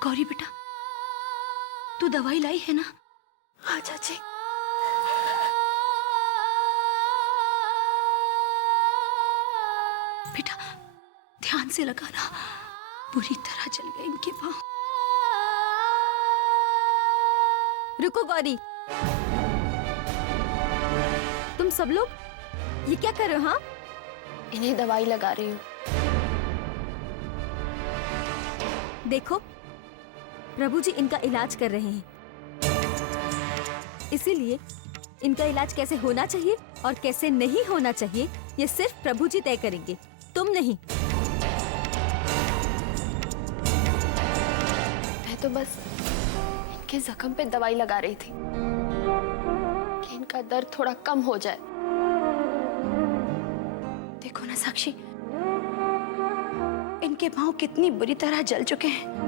गौरी बेटा, तू दवाई लाई है ना? हाँ चाची। बेटा ध्यान से लगाना, पूरी तरह जल गए इनके पाँव। रुको गौरी, तुम सब लोग ये क्या कर रहे हो? हाँ, इन्हें दवाई लगा रही हूँ। देखो प्रभु जी इनका इलाज कर रहे हैं, इसीलिए इनका इलाज कैसे होना चाहिए और कैसे नहीं होना चाहिए ये सिर्फ प्रभु जी तय करेंगे, तुम नहीं। मैं तो बस इनके जख्म पे दवाई लगा रही थी कि इनका दर्द थोड़ा कम हो जाए। देखो ना साक्षी, इनके पाँव कितनी बुरी तरह जल चुके हैं।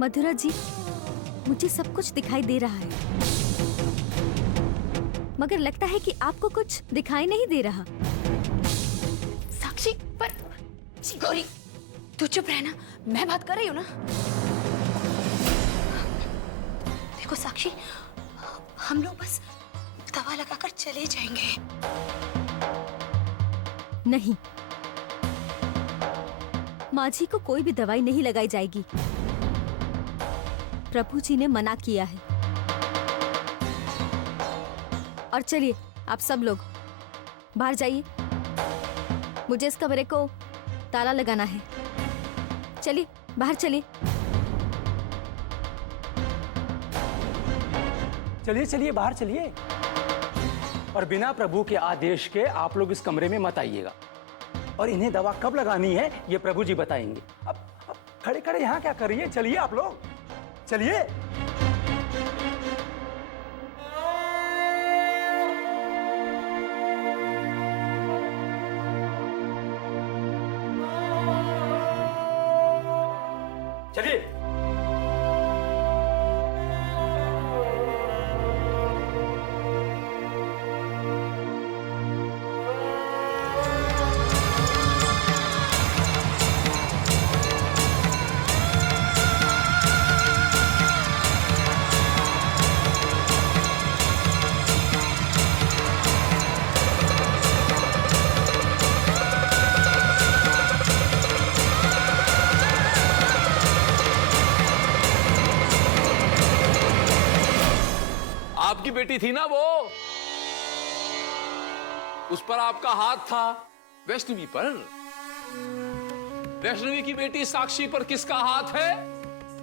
मधुरा जी, मुझे सब कुछ दिखाई दे रहा है, मगर लगता है कि आपको कुछ दिखाई नहीं दे रहा। साक्षी, पर गौरी तू चुप रहना, मैं बात कर रही हूँ ना। देखो साक्षी, हम लोग बस दवा लगाकर चले जाएंगे। नहीं, माँ जी को कोई भी दवाई नहीं लगाई जाएगी, प्रभु जी ने मना किया है। और चलिए आप सब लोग बाहर जाइए, मुझे इस कमरे को ताला लगाना है। चलिए बाहर चलिए। चलिए चलिए बाहर चलिए, और बिना प्रभु के आदेश के आप लोग इस कमरे में मत आइएगा। और इन्हें दवा कब लगानी है ये प्रभु जी बताएंगे। अब खड़े खड़े यहाँ क्या कर रही है? चलिए आप लोग, चलिए। चलिए। आपकी बेटी थी ना वो, उस पर आपका हाथ था। वैष्णवी पर, वैष्णवी की बेटी साक्षी पर किसका हाथ है?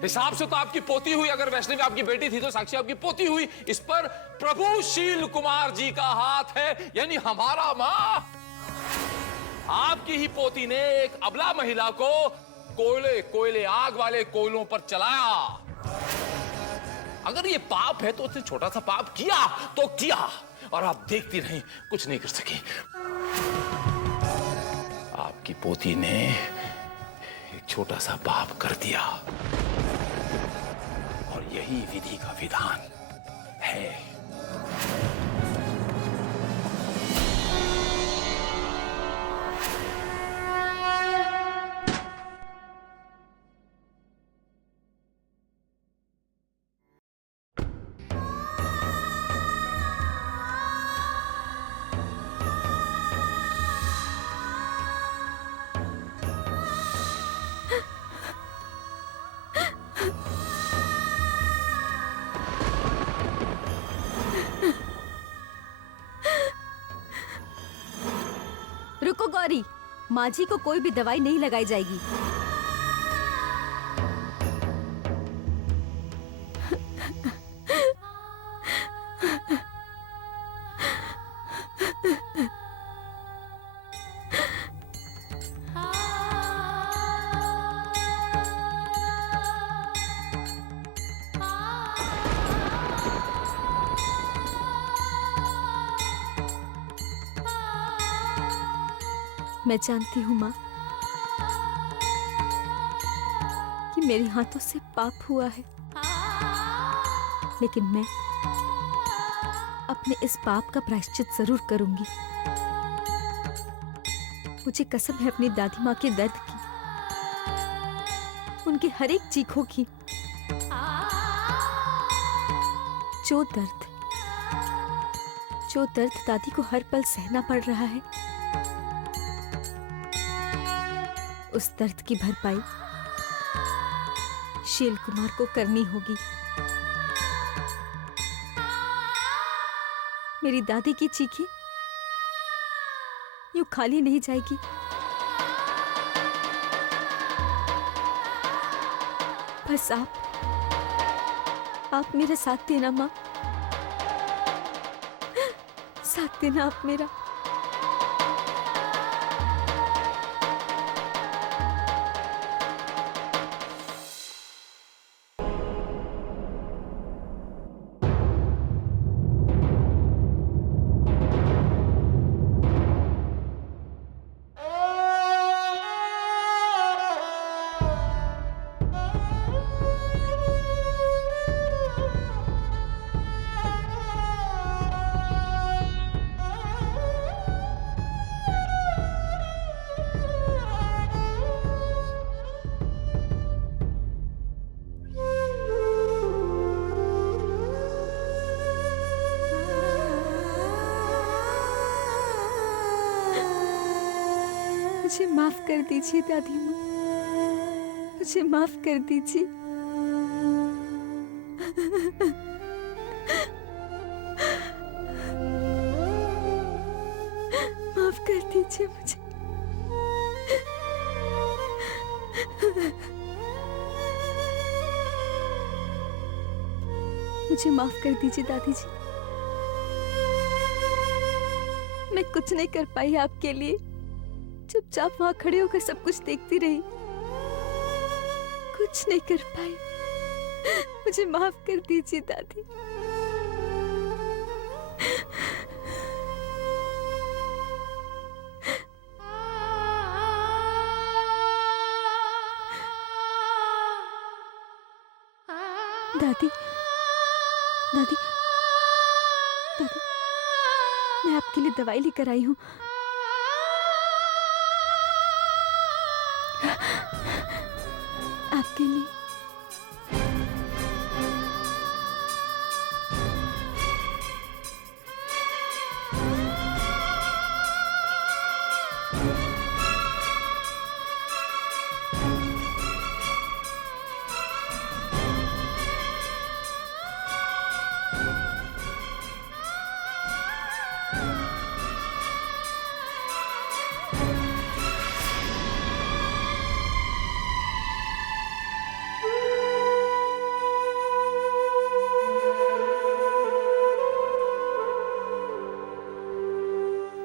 हिसाब से तो आपकी पोती हुई। अगर वैष्णवी आपकी बेटी थी तो साक्षी आपकी पोती हुई। इस पर प्रभुशील कुमार जी का हाथ है, यानी हमारा मां। आपकी ही पोती ने एक अबला महिला को कोयले आग वाले कोयलों पर चलाया। अगर ये पाप है तो उसने छोटा सा पाप किया तो किया, और आप देखती रही, कुछ नहीं कर सकी। आपकी पोती ने एक छोटा सा पाप कर दिया, और यही विधि का विधान है। रुको गौरी, माँ जी को कोई भी दवाई नहीं लगाई जाएगी। मैं जानती हूँ माँ कि मेरे हाथों से पाप हुआ है, लेकिन मैं अपने इस पाप का प्रायश्चित जरूर करूंगी। मुझे कसम है अपनी दादी माँ के दर्द की, उनके हर एक चीखों की। जो दर्द दादी को हर पल सहना पड़ रहा है, उस दर्द की भरपाई शील कुमार को करनी होगी। मेरी दादी की चीखें यूं खाली नहीं जाएगी। बस आप मेरा साथ देना माँ, साथ देना आप मेरा। मुझे माफ कर दीजिए दादी माँ, मुझे माफ कर दीजिए। माफ कर दीजिए मुझे। मुझे माफ कर दीजिए दादी जी। मैं कुछ नहीं कर पाई आपके लिए, चुपचाप वहां खड़े होकर सब कुछ देखती रही, कुछ नहीं कर पाई। मुझे माफ कर दीजिए दादी। दादी दादी दादी, मैं आपके लिए दवाई लेकर आई हूँ। आपके लिए।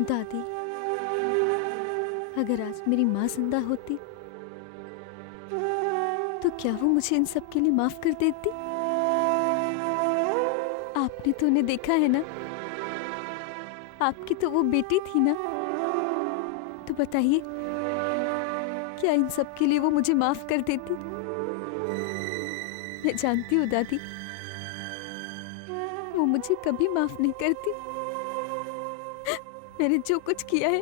दादी, अगर आज मेरी माँ जिंदा होती तो क्या वो मुझे इन सब के लिए माफ कर देती? आपने तो उन्हें देखा है ना, आपकी तो वो बेटी थी ना, तो बताइए क्या इन सब के लिए वो मुझे माफ कर देती? मैं जानती हूँ दादी, वो मुझे कभी माफ नहीं करती। मैंने जो कुछ किया है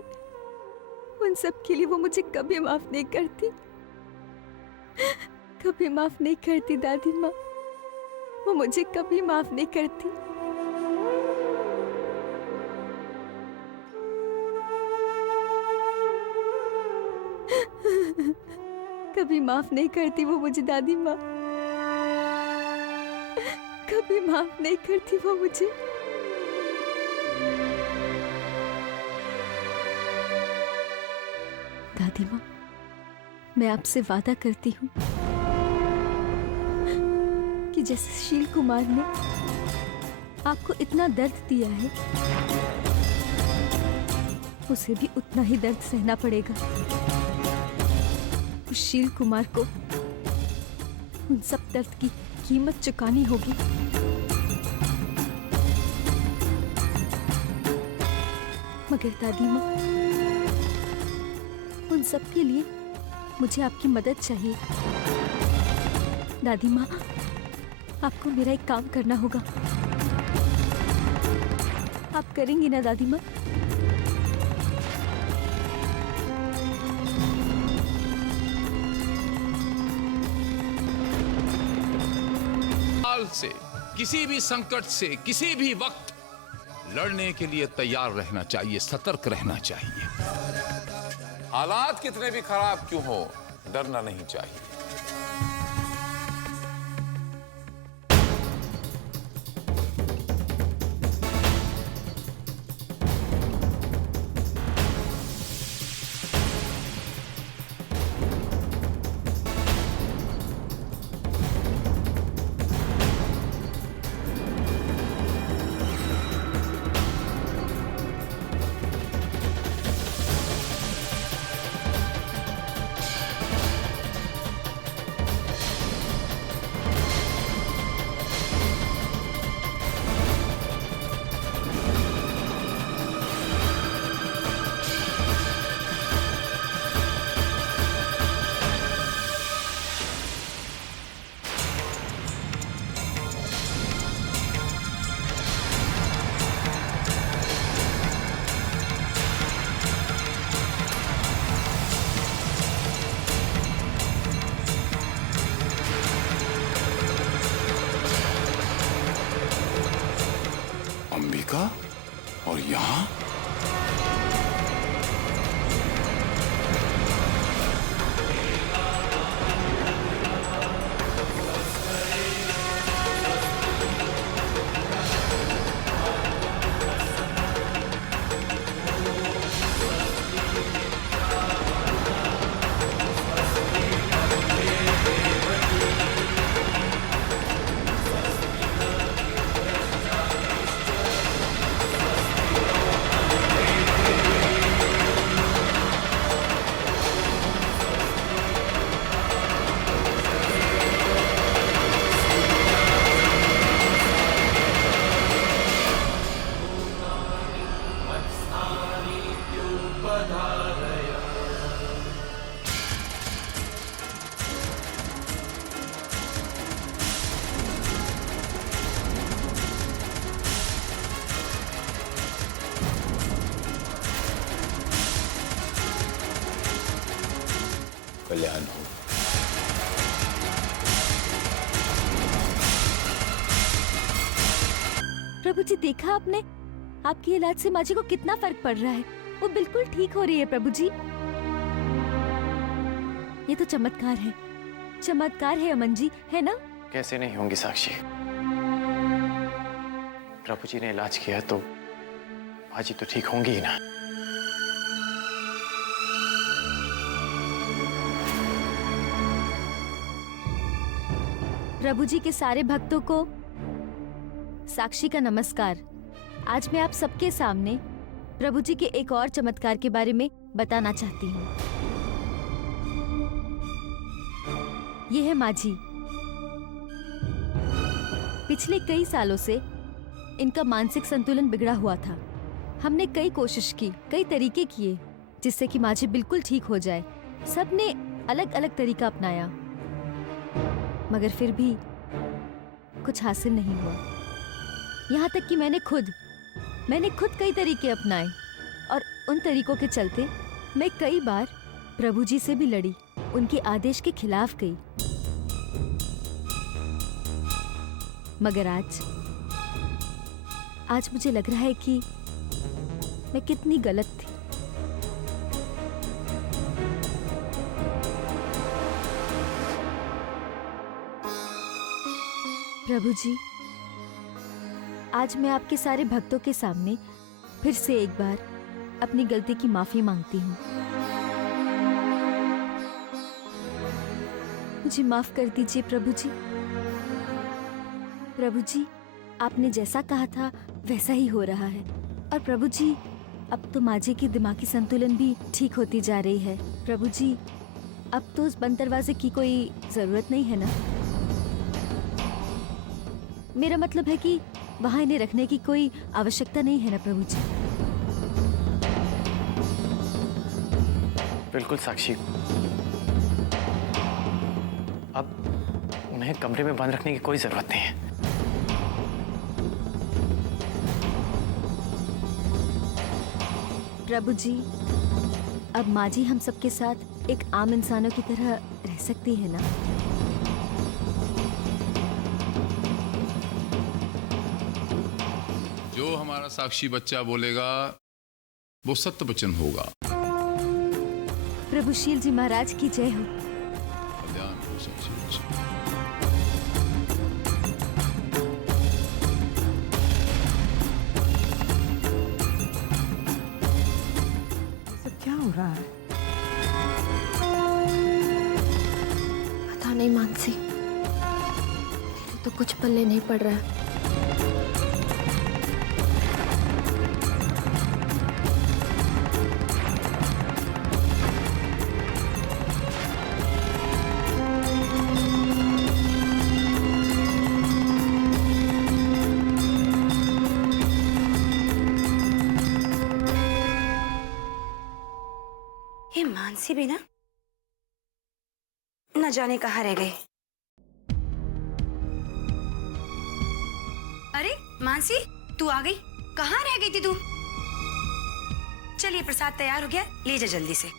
उन सब के लिए वो मुझे कभी माफ नहीं करती, कभी माफ नहीं करती दादी माँ, वो मुझे कभी माफ नहीं करती। कभी माफ नहीं करती वो मुझे दादी माँ, कभी माफ नहीं करती वो मुझे। दादी माँ, मैं आपसे वादा करती हूँ कि जैसे शील कुमार ने आपको इतना दर्द दिया है, उसे भी उतना ही दर्द सहना पड़ेगा। उस शील कुमार को उन सब दर्द की कीमत चुकानी होगी। मगर दादी माँ, उन सब के लिए मुझे आपकी मदद चाहिए। दादी माँ, आपको मेरा एक काम करना होगा। आप करेंगी ना दादी माँ? से, किसी भी संकट से, किसी भी वक्त लड़ने के लिए तैयार रहना चाहिए, सतर्क रहना चाहिए। हालात कितने भी खराब क्यों हो, डरना नहीं चाहिए। अंबिका और यहाँ कल्याण हो। प्रभु जी, देखा आपने? आपके इलाज से माँ जी को कितना फर्क पड़ रहा है। वो बिल्कुल ठीक हो रही है प्रभु जी। ये तो चमत्कार है, चमत्कार है अमन जी, है ना? कैसे नहीं होंगी साक्षी। प्रभु जी ने इलाज किया तो माँ जी तो ठीक होंगी ही ना। प्रभु जी के सारे भक्तों को साक्षी का नमस्कार। आज मैं आप सबके सामने प्रभु जी के एक और चमत्कार के बारे में बताना चाहती हूँ। ये है माँ जी। पिछले कई सालों से इनका मानसिक संतुलन बिगड़ा हुआ था। हमने कई कोशिश की, कई तरीके किए जिससे कि माँ जी बिल्कुल ठीक हो जाए। सबने अलग अलग तरीका अपनाया, मगर फिर भी कुछ हासिल नहीं हुआ। यहाँ तक कि मैंने खुद कई तरीके अपनाए और उन तरीकों के चलते मैं कई बार प्रभु जी से भी लड़ी, उनके आदेश के खिलाफ गई। मगर आज मुझे लग रहा है कि मैं कितनी गलत थी। प्रभु जी, आज मैं आपके सारे भक्तों के सामने फिर से एक बार अपनी गलती की माफी मांगती हूँ। मुझे माफ कर दीजिए प्रभु जी। प्रभु जी, आपने जैसा कहा था वैसा ही हो रहा है। और प्रभु जी, अब तो माँ जी की दिमागी संतुलन भी ठीक होती जा रही है। प्रभु जी, अब तो उस बंद दरवाजे की कोई जरूरत नहीं है ना? मेरा मतलब है कि वहां इन्हें रखने की कोई आवश्यकता नहीं है ना प्रभु जी? बिल्कुल साक्षी। अब उन्हें कमरे में बंद रखने की कोई जरूरत नहीं है। प्रभु जी, अब माँ जी हम सबके साथ एक आम इंसानों की तरह रह सकती है ना? हमारा साक्षी बच्चा बोलेगा वो सत्य वचन होगा। प्रभु शील जी महाराज की जय हो। कल्याण हो साक्षी बच्चा। सब क्या हो रहा है? पता नहीं मानसी, मेरे तो कुछ पल्ले नहीं पड़ रहा है। ये मानसी भी ना न जाने कहाँ रह गई। अरे मानसी, तू आ गई? कहाँ रह गई थी तू? चलिए प्रसाद तैयार हो गया, ले जा जल्दी से।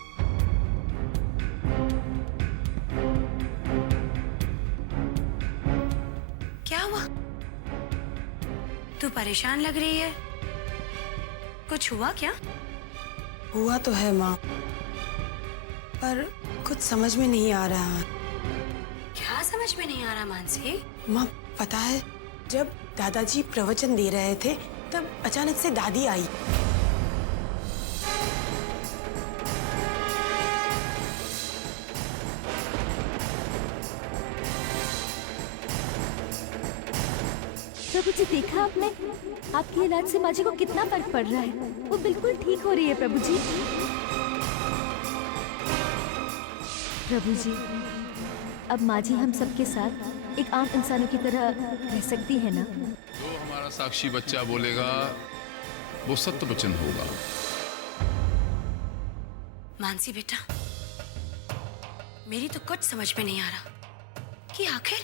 क्या हुआ? तू परेशान लग रही है। कुछ हुआ क्या? हुआ तो है माँ, पर कुछ समझ में नहीं आ रहा। क्या समझ में नहीं आ रहा मानसी? माँ पता है, जब दादाजी प्रवचन दे रहे थे तब अचानक से दादी आई। प्रभु जी देखा आपने, आपके इलाज से माँ जी को कितना फर्क पड़ रहा है। वो बिल्कुल ठीक हो रही है प्रभु जी। प्रभु जी, अब माँ जी हम सबके साथ एक आम इंसानों की तरह रह सकती है ना? जो हमारा साक्षी बच्चा बोलेगा वो सत्य वचन होगा। मानसी बेटा, मेरी तो कुछ समझ में नहीं आ रहा कि आखिर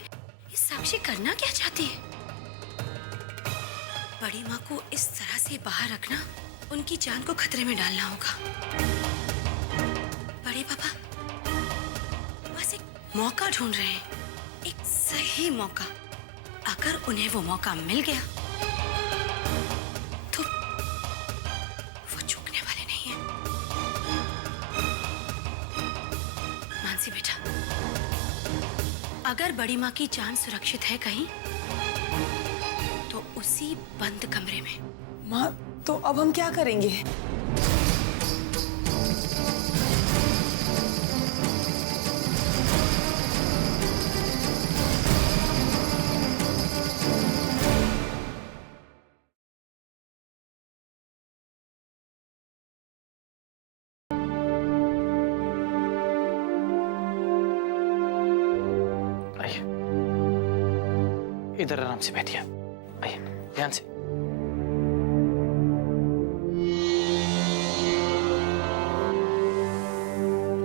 ये साक्षी करना क्या चाहती है। बड़ी माँ को इस तरह से बाहर रखना उनकी जान को खतरे में डालना होगा। बड़े पापा बस एक मौका ढूंढ रहे हैं, एक सही मौका। अगर उन्हें वो मौका मिल गया तो वो चूकने वाले नहीं हैं। मानसी बेटा, अगर बड़ी माँ की जान सुरक्षित है कहीं तो उसी बंद कमरे में। माँ तो अब हम क्या करेंगे? आइए, इधर आराम से बैठिए। आइए, ध्यान से।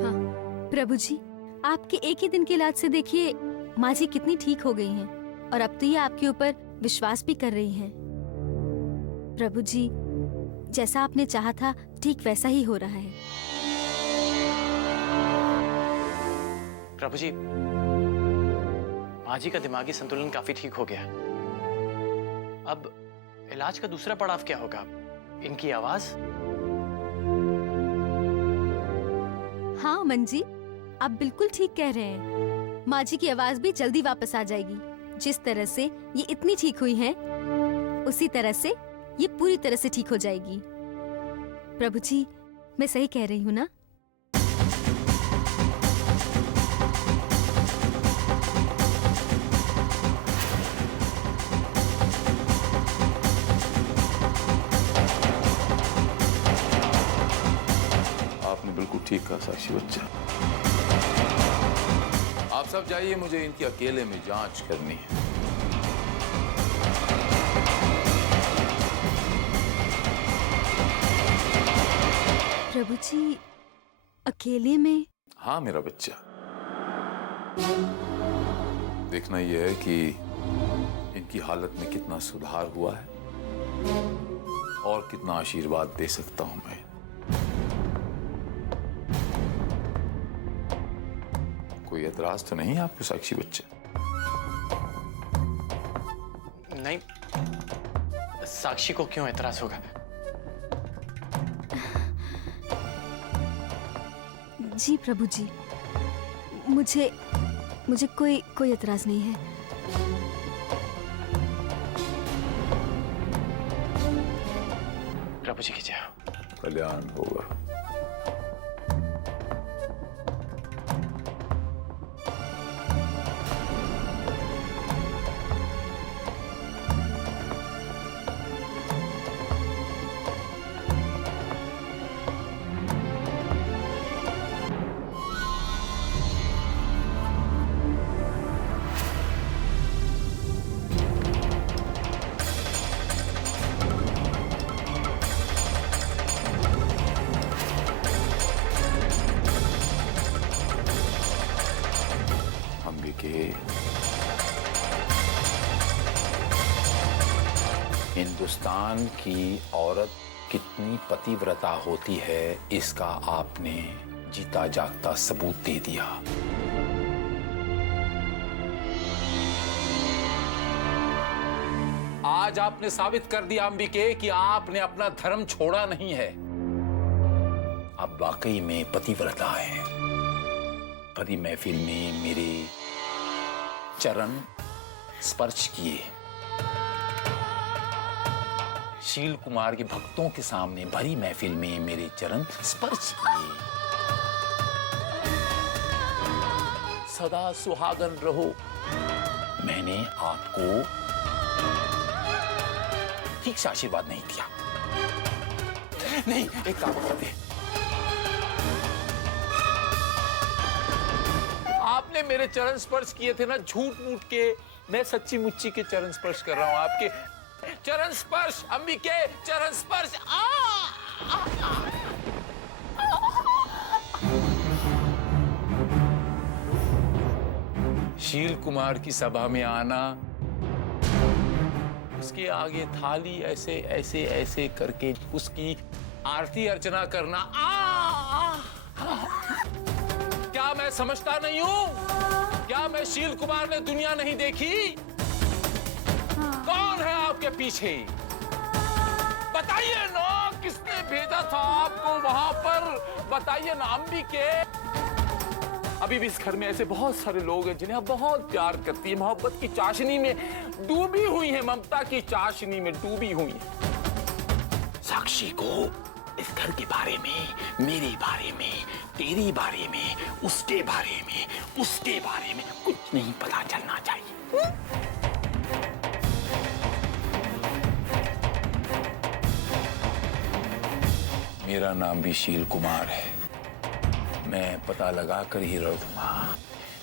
हाँ प्रभु जी, आपके एक ही दिन के इलाज से देखिए माँ जी कितनी ठीक हो गई हैं, और अब तो ये आपके ऊपर विश्वास भी कर रही हैं। प्रभु जी, जैसा आपने चाहा था ठीक वैसा ही हो रहा है। प्रभु जी, माँ जी का दिमागी संतुलन काफी ठीक हो गया। अब इलाज का दूसरा पड़ाव क्या होगा? इनकी आवाज? हाँ अमन जी, आप बिल्कुल ठीक कह रहे हैं। माँ जी की आवाज भी जल्दी वापस आ जाएगी। जिस तरह से ये इतनी ठीक हुई हैं, उसी तरह से ये पूरी तरह से ठीक हो जाएगी। प्रभु जी, मैं सही कह रही हूँ ना? आपने बिल्कुल ठीक कहा साक्षी बच्चा। आप सब जाइए, मुझे इनकी अकेले में जांच करनी है। प्रभु जी, अकेले में? हाँ मेरा बच्चा, देखना यह है कि इनकी हालत में कितना सुधार हुआ है और कितना आशीर्वाद दे सकता हूं मैं। कोई एतराज तो नहीं है आपको साक्षी बच्चा? नहीं, साक्षी को क्यों एतराज होगा? जी प्रभु जी, मुझे कोई एतराज नहीं है। प्रभु जी की जय हो। कल्याण होगा। हिंदुस्तान की औरत कितनी पतिव्रता होती है, इसका आपने जीता जागता सबूत दे दिया। आज आपने साबित कर दिया अंबिके कि आपने अपना धर्म छोड़ा नहीं है। आप वाकई में पतिव्रता हैं। भरी महफिल में मेरे चरण स्पर्श किए, शील कुमार के भक्तों के सामने भरी महफिल में मेरे चरण स्पर्श किए। सदा सुहागन रहो। मैंने आपको ठीक से आशीर्वाद नहीं दिया। नहीं, एक काम करते, आपने मेरे चरण स्पर्श किए थे ना झूठ मूठ के, मैं सच्ची मुच्ची के चरण स्पर्श कर रहा हूं। आपके चरण स्पर्श, अंबिके चरण स्पर्श। शील कुमार की सभा में आना, उसके आगे थाली ऐसे ऐसे ऐसे करके उसकी आरती अर्चना करना। क्या मैं समझता नहीं हूं? क्या मैं शील कुमार ने दुनिया नहीं देखी? कौन है आपके पीछे? बताइए ना, किसने भेजा था आपको वहां पर? बताइए ना अंबिके। अभी भी इस घर में ऐसे बहुत सारे लोग हैं जिन्हें आप बहुत प्यार करती है, मोहब्बत की चाशनी में डूबी हुई है, ममता की चाशनी में डूबी हुई है। साक्षी को इस घर के बारे में, मेरे बारे में, तेरे बारे में, उसके बारे में, उसके बारे में कुछ नहीं पता चलना चाहिए। मेरा नाम भी शील कुमार है। मैं पता लगा कर ही रहूंगा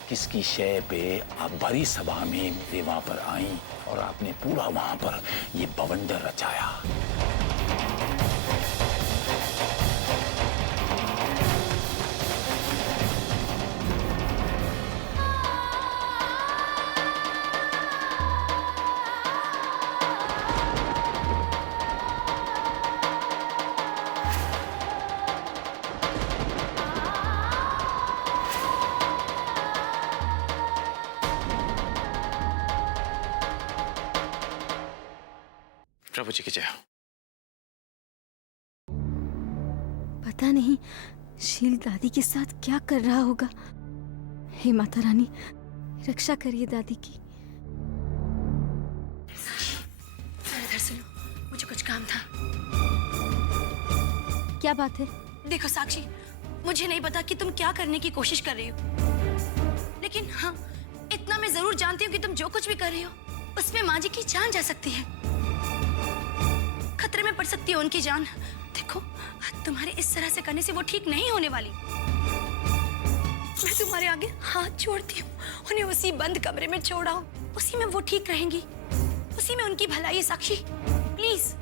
किसकी शय पे आप भरी सभा में मेरे वहां पर आई और आपने पूरा वहां पर ये बवंडर रचाया। प्रभु जी की जय हो। पता नहीं शील दादी के साथ क्या कर रहा होगा। हे माता रानी, रक्षा करिए दादी की। इधर सुनो, मुझे कुछ काम था। क्या बात है? देखो साक्षी, मुझे नहीं पता कि तुम क्या करने की कोशिश कर रही हो, लेकिन हाँ, इतना मैं जरूर जानती हूँ कि तुम जो कुछ भी कर रही हो उसमें माँ जी की जान जा सकती है, खतरे में पड़ सकती है उनकी जान। देखो, तुम्हारे इस तरह से करने से वो ठीक नहीं होने वाली। मैं तुम्हारे आगे हाथ जोड़ती हूँ, उन्हें उसी बंद कमरे में छोड़ाओ, उसी में वो ठीक रहेंगी, उसी में उनकी भलाई है। साक्षी प्लीज।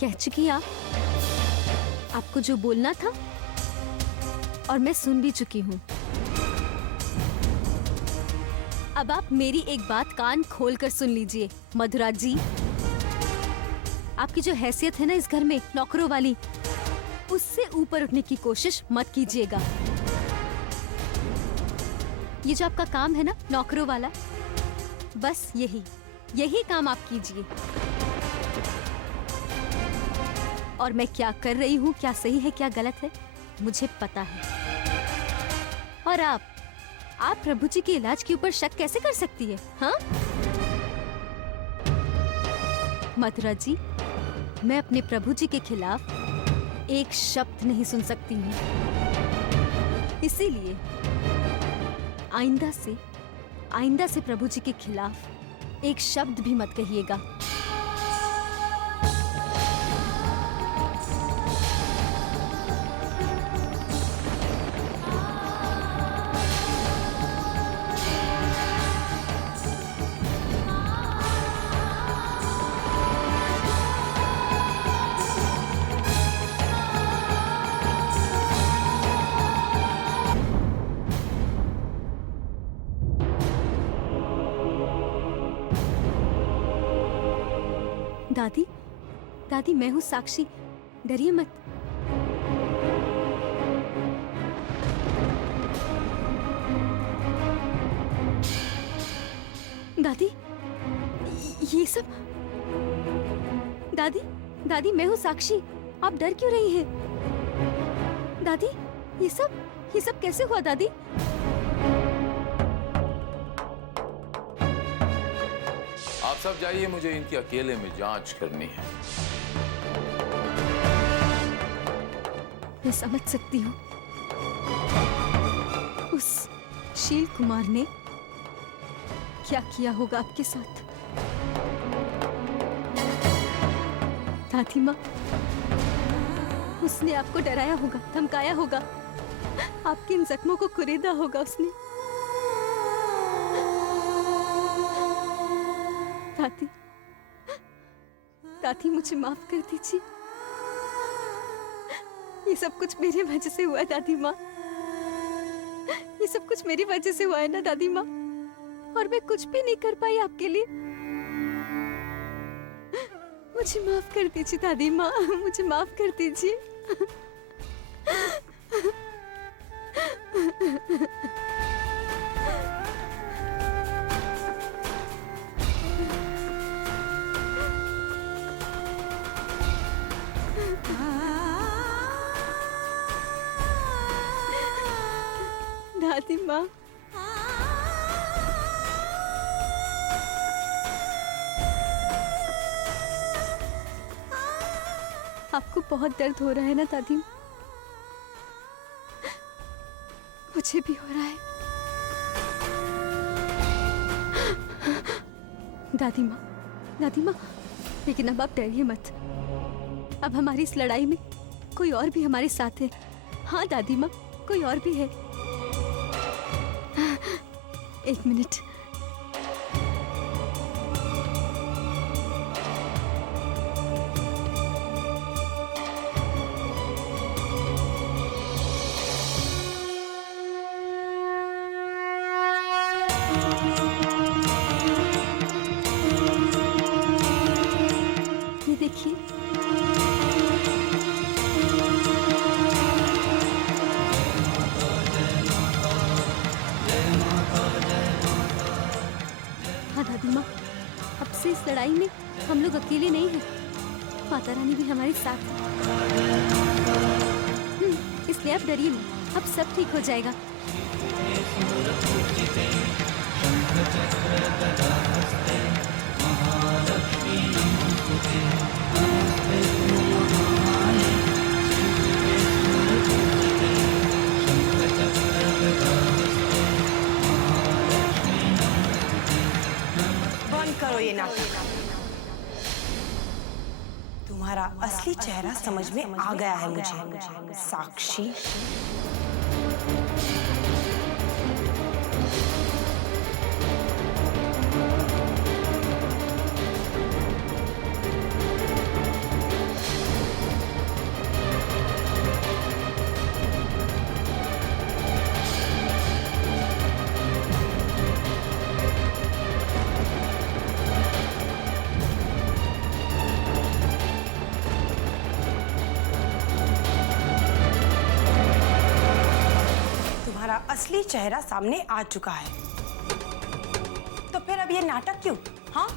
कह चुकी आप, आपको जो बोलना था और मैं सुन भी चुकी हूँ। अब आप मेरी एक बात कान खोलकर सुन लीजिए मधुराज जी। आपकी जो हैसियत है ना इस घर में नौकरों वाली, उससे ऊपर उठने की कोशिश मत कीजिएगा। ये जो आपका काम है ना नौकरों वाला, बस यही काम आप कीजिए। और मैं क्या कर रही हूँ, क्या सही है क्या गलत है, मुझे पता है। और आप प्रभु जी के इलाज के ऊपर शक कैसे कर सकती है? हाँ मथुरा जी, मैं अपने प्रभु जी के खिलाफ एक शब्द नहीं सुन सकती हूँ। इसीलिए आइंदा से प्रभु जी के खिलाफ एक शब्द भी मत कहिएगा। दादी मैं हूँ साक्षी, डरिए मत। दादी ये सब, दादी मैं हूँ साक्षी, आप डर क्यों रही हैं? दादी ये सब कैसे हुआ दादी? आप सब जाइए, मुझे इनकी अकेले में जांच करनी है। मैं समझ सकती हूँ उस शील कुमार ने क्या किया होगा आपके साथ। दादी माँ, उसने आपको डराया होगा, धमकाया होगा, आपके इन जख्मों को कुरेदा होगा उसने। दादी मुझे माफ कर दीजिए, ये सब कुछ मेरी वजह से हुआ है दादी माँ, ये सब कुछ मेरी वजह से हुआ है ना दादी माँ, और मैं कुछ भी नहीं कर पाई आपके लिए। मुझे माफ कर दीजिए दादी माँ, मुझे माफ कर दीजिए। दादी माँ, आपको बहुत दर्द हो रहा है ना दादी? मुझे भी हो रहा है। दादी माँ, लेकिन अब आप डरिए मत। अब हमारी इस लड़ाई में कोई और भी हमारे साथ है। हाँ दादी माँ, कोई और भी है। एक मिनट। ये देखिए, हाँ दादी माँ, अब से इस लड़ाई में हम लोग अकेले नहीं हैं। माता रानी भी हमारे साथ है। इसलिए आप डरिए नहीं, अब सब ठीक हो जाएगा। बंद करो ये नाटक। तुम्हारा असली चेहरा समझ में आ गया है मुझे, साक्षी। असली चेहरा सामने आ चुका है, तो फिर अब ये नाटक क्यों? हाँ,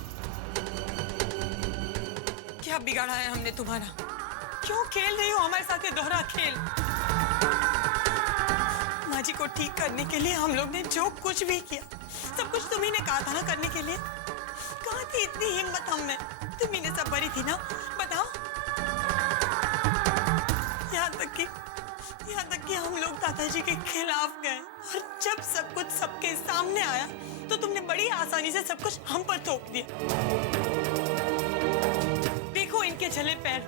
क्या बिगाड़ा है हमने तुम्हारा? क्यों खेल रही हो हमारे साथ ये दोहरा खेल? माँ जी को ठीक करने के लिए हम लोग ने जो कुछ भी किया, सब कुछ तुम्ही ने कहा था ना करने के लिए। कहाँ थी इतनी हिम्मत हम में? तुम्ही ने सब भरी थी ना, बताओ। यहाँ तक कि हम लोग दादाजी के खिलाफ गए, और जब सब कुछ सबके सामने आया तो तुमने बड़ी आसानी से सब कुछ हम पर थोप दिया। देखो इनके जले पैर,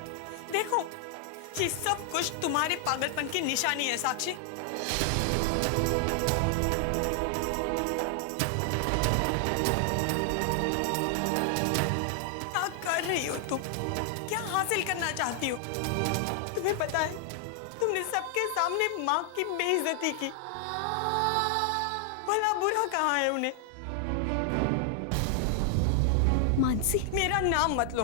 देखो, ये सब कुछ तुम्हारे पागलपन की निशानी है साक्षी। क्या कर रही हो तुम? क्या हासिल करना चाहती हो? तुम्हें पता है, तुमने सबके सामने माँ की बेइज्जती की। भला बुरा कहाँ है उन्हें? मानसी, मेरा नाम मत लो।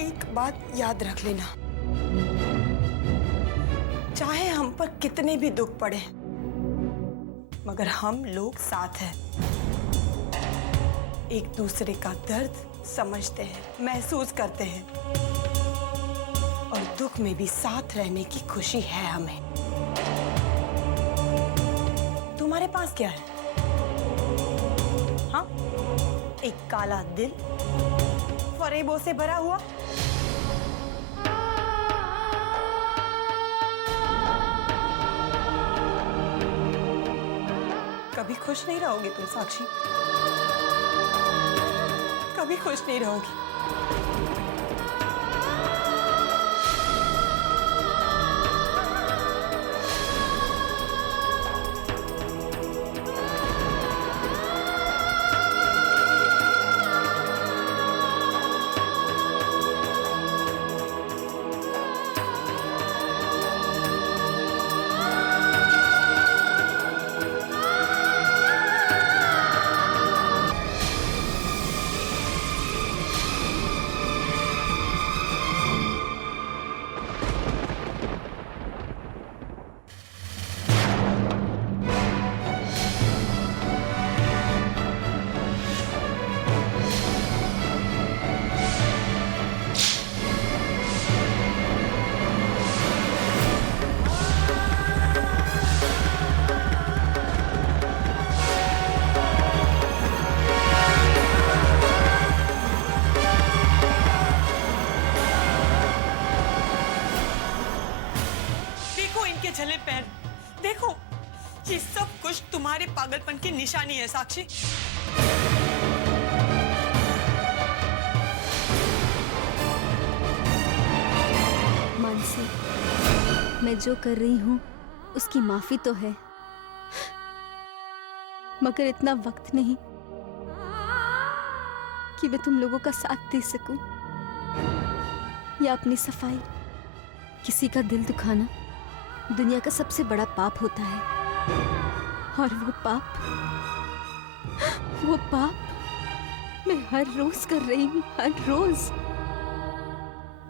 एक बात याद रख लेना, चाहे हम पर कितने भी दुख पड़े, मगर हम लोग साथ हैं। एक दूसरे का दर्द समझते हैं, महसूस करते हैं, और दुख में भी साथ रहने की खुशी है हमें। तुम्हारे पास क्या है? हाँ, एक काला दिल, फरेबों से भरा हुआ। कभी खुश नहीं रहोगे तुम साक्षी, कभी खुश नहीं रहोगी। जले पैर, देखो, ये सब कुछ तुम्हारे पागलपन की निशानी है साक्षी। मानसी, मैं जो कर रही हूँ उसकी माफी तो है, मगर इतना वक्त नहीं कि मैं तुम लोगों का साथ दे सकूं, या अपनी सफाई। किसी का दिल दुखाना दुनिया का सबसे बड़ा पाप होता है, और वो पाप मैं हर रोज कर रही हूँ, हर रोज।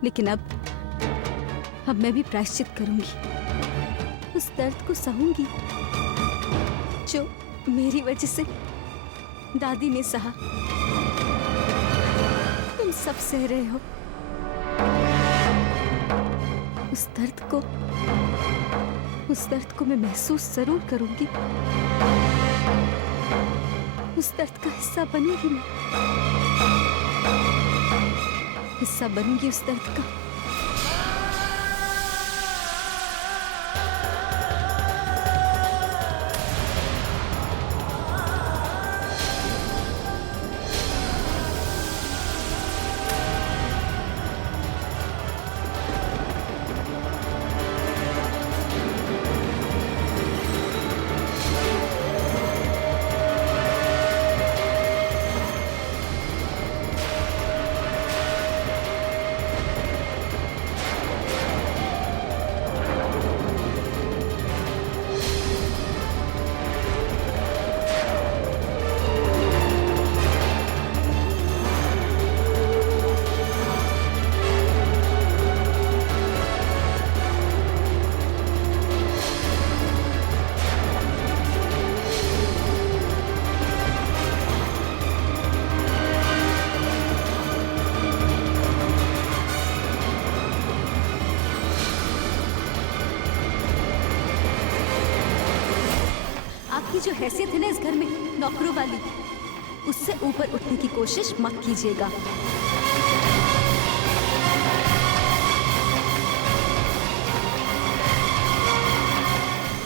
लेकिन अब मैं भी प्रायश्चित करूंगी, उस दर्द को सहूंगी जो मेरी वजह से दादी ने सहा। तुम सब सह रहे हो, उस दर्द को मैं महसूस जरूर करूंगी, उस दर्द का हिस्सा बनूंगी मैं, हिस्सा बनूंगी उस दर्द का। आपकी जो हैसियत है ना इस घर में नौकरों वाली, उससे ऊपर उठने की कोशिश मत कीजिएगा।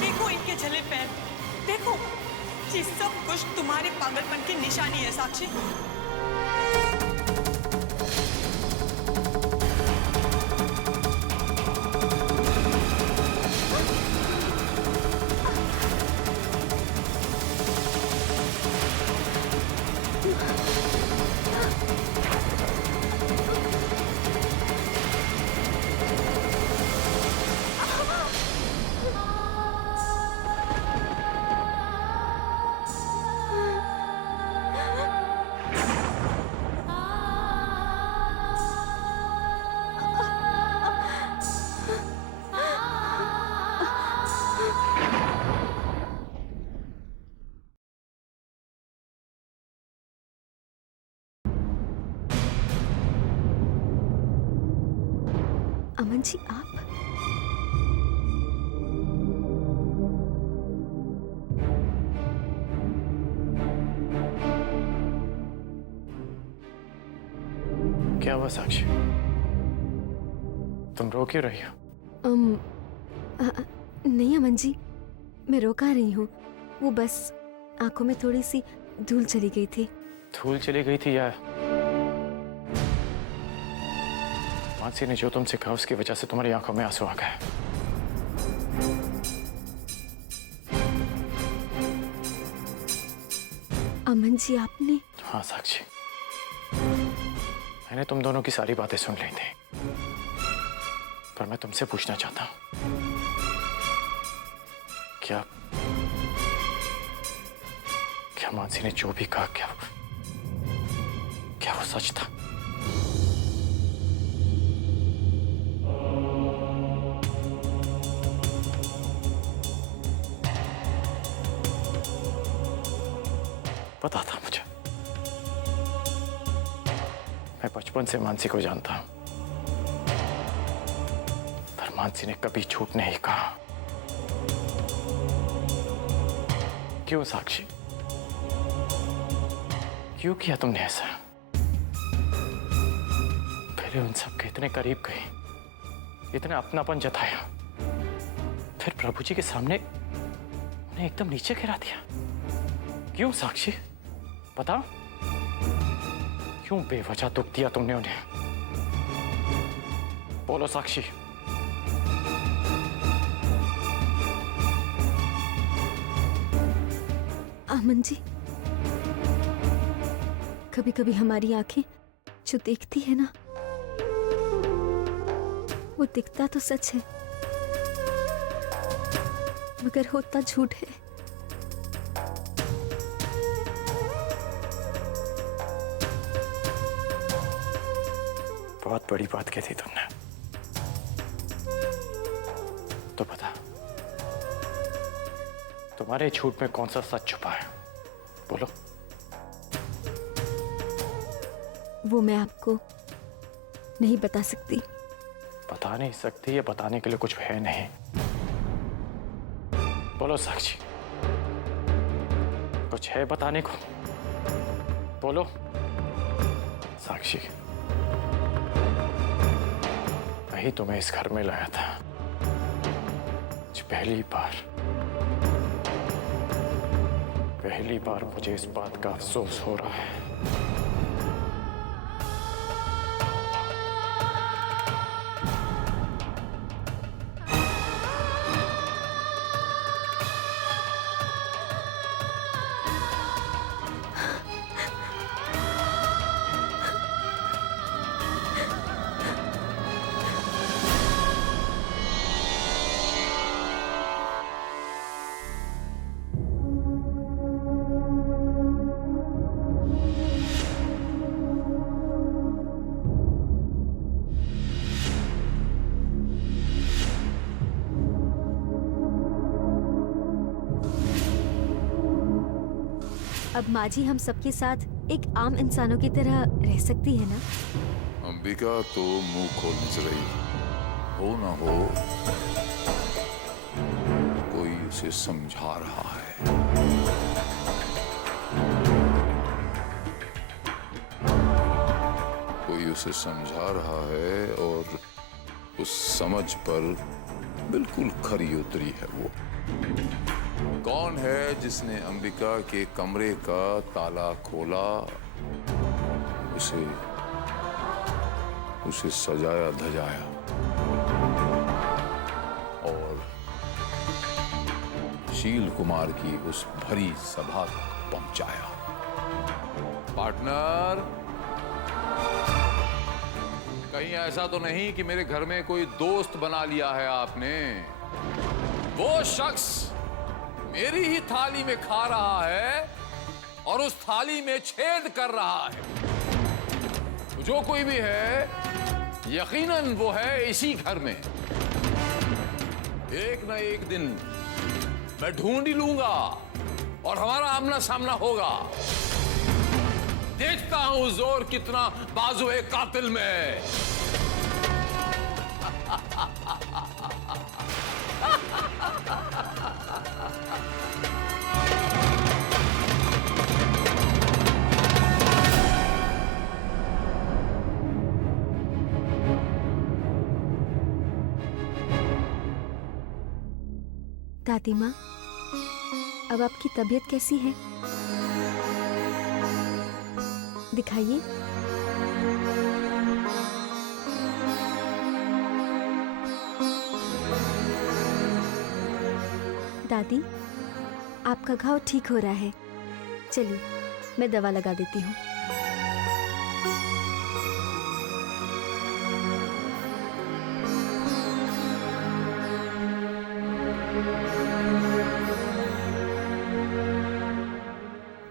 देखो इनके जले पैर, देखो ये सब कुछ तुम्हारे पागलपन की निशानी है साक्षी। अमन जी आप? क्या हुआ साक्षी? तुम रो क्यों रही हो? नहीं अमन जी, मैं रो कहाँ रही हूँ। वो बस आंखों में थोड़ी सी धूल चली गई थी। धूल चली गई थी या मानसी ने जो तुमसे कहा उसकी वजह से तुम्हारी आंखों में आंसू आ गए? अमन जी आपने? हाँ साक्षी, मैंने तुम दोनों की सारी बातें सुन ली थी, पर मैं तुमसे पूछना चाहता हूं, क्या मानसी ने जो भी कहा क्या वो सच था? पता था मुझे, मैं बचपन से मानसी को जानता हूं, पर मानसी ने कभी झूठ नहीं कहा। क्यों साक्षी, क्यों किया तुमने ऐसा? पहले उन सब के इतने करीब गई, इतना अपनापन जताया, फिर प्रभु जी के सामने उन्हें एकदम नीचे गिरा दिया। क्यों साक्षी, बताओ, क्यों बेवजह दुख दिया तुमने उन्हें? बोलो साक्षी। अमन जी, कभी कभी हमारी आंखें जो देखती है ना, वो दिखता तो सच है, मगर होता झूठ है। बहुत बड़ी बात कही थी तुमने। तो बता, तुम्हारे झूठ में कौन सा सच छुपा है? बोलो। वो मैं आपको नहीं बता सकती। बता नहीं सकती या बताने के लिए कुछ है नहीं? बोलो साक्षी, कुछ है बताने को? बोलो साक्षी। वही तुम्हें इस घर में लाया था, आज पहली बार मुझे इस बात का अफसोस हो रहा है। अब माँ जी हम सबके साथ एक आम इंसानों की तरह रह सकती है ना? अंबिका तो मुंह खोलने से रही हो ना हो कोई उसे समझा रहा है। कोई उसे समझा रहा है और उस समझ पर बिल्कुल खरी उतरी है वो। कौन है जिसने अंबिका के कमरे का ताला खोला, उसे सजाया धजाया और शील कुमार की उस भरी सभा तक पहुंचाया। पार्टनर, कहीं ऐसा तो नहीं कि मेरे घर में कोई दोस्त बना लिया है आपने? वो शख्स मेरी ही थाली में खा रहा है और उस थाली में छेद कर रहा है। जो कोई भी है, यकीनन वो है इसी घर में। एक न एक दिन मैं ढूंढ ही लूंगा और हमारा आमना सामना होगा। देखता हूं जोर कितना बाजू है कातिल में। दादी माँ, अब आपकी तबीयत कैसी है? दिखाइए। दादी, आपका घाव ठीक हो रहा है। चलिए, मैं दवा लगा देती हूँ।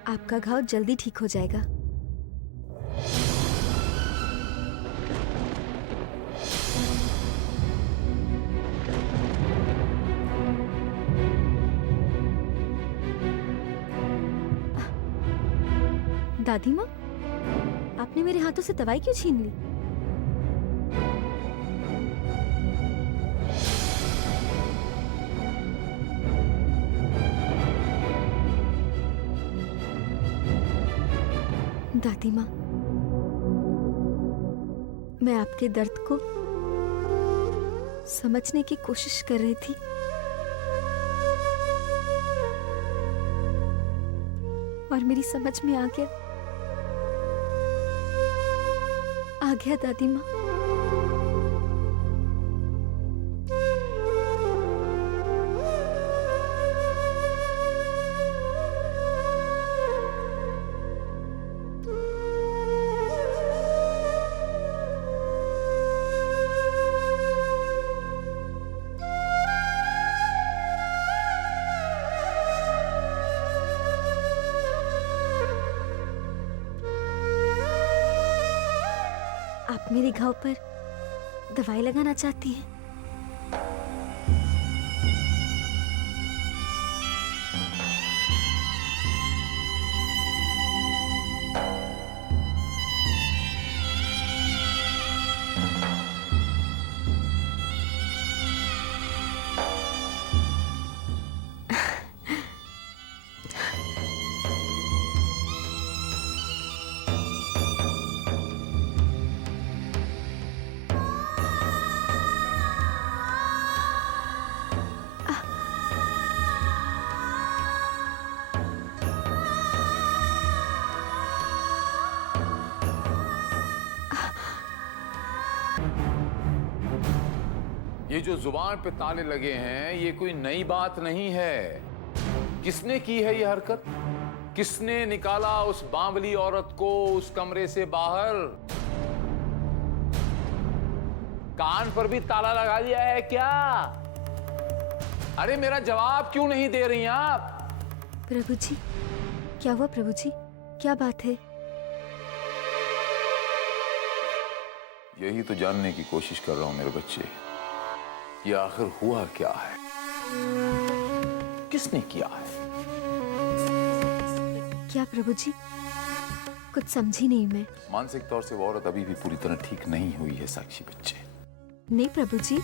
आपका घाव जल्दी ठीक हो जाएगा। दादी माँ, आपने मेरे हाथों से दवाई क्यों छीन ली? दादी माँ, मैं आपके दर्द को समझने की कोशिश कर रही थी। और मेरी समझ में आ गया दादी माँ। आप मेरे घाव पर दवाई लगाना चाहती हैं? ये जो जुबान पे ताले लगे हैं, ये कोई नई बात नहीं है। किसने की है ये हरकत? किसने निकाला उस बांवली औरत को उस कमरे से बाहर? कान पर भी ताला लगा दिया है क्या? अरे मेरा जवाब क्यों नहीं दे रही आप? प्रभु जी, क्या हुआ प्रभु जी? क्या बात है? यही तो जानने की कोशिश कर रहा हूं मेरे बच्चे, ये आखिर हुआ क्या है, किसने किया है? क्या प्रभु जी? कुछ समझी नहीं मैं। मानसिक तौर से वो औरत अभी भी पूरी तरह ठीक नहीं हुई है साक्षी बच्चे। नहीं प्रभु जी,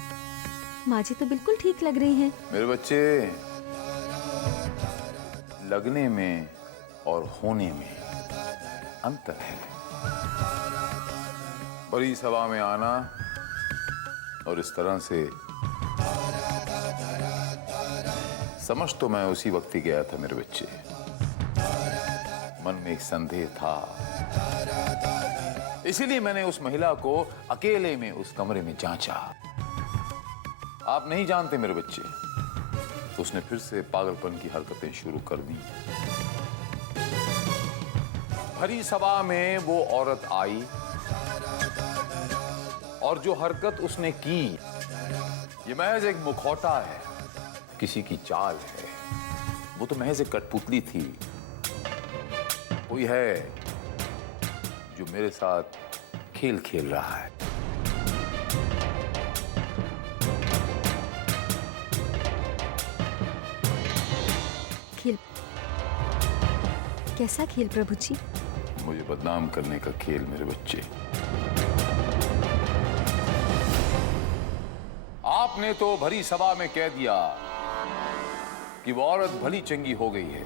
माँ जी तो बिल्कुल ठीक लग रही हैं। मेरे बच्चे, लगने में और होने में अंतर है। बड़ी सभा में आना और इस तरह से समझ तो मैं उसी वक्त ही गया था मेरे बच्चे। मन में एक संदेह था, इसीलिए मैंने उस महिला को अकेले में उस कमरे में जांचा। आप नहीं जानते मेरे बच्चे, उसने फिर से पागलपन की हरकतें शुरू कर दी। भरी सभा में वो औरत आई और जो हरकत उसने की, ये महज एक मुखौटा है, किसी की चाल है। वो तो महज एक कठपुतली थी। कोई है जो मेरे साथ खेल खेल रहा है। खेल? कैसा खेल प्रभु जी? मुझे बदनाम करने का खेल मेरे बच्चे। आपने तो भरी सभा में कह दिया कि वो औरत भली चंगी हो गई है,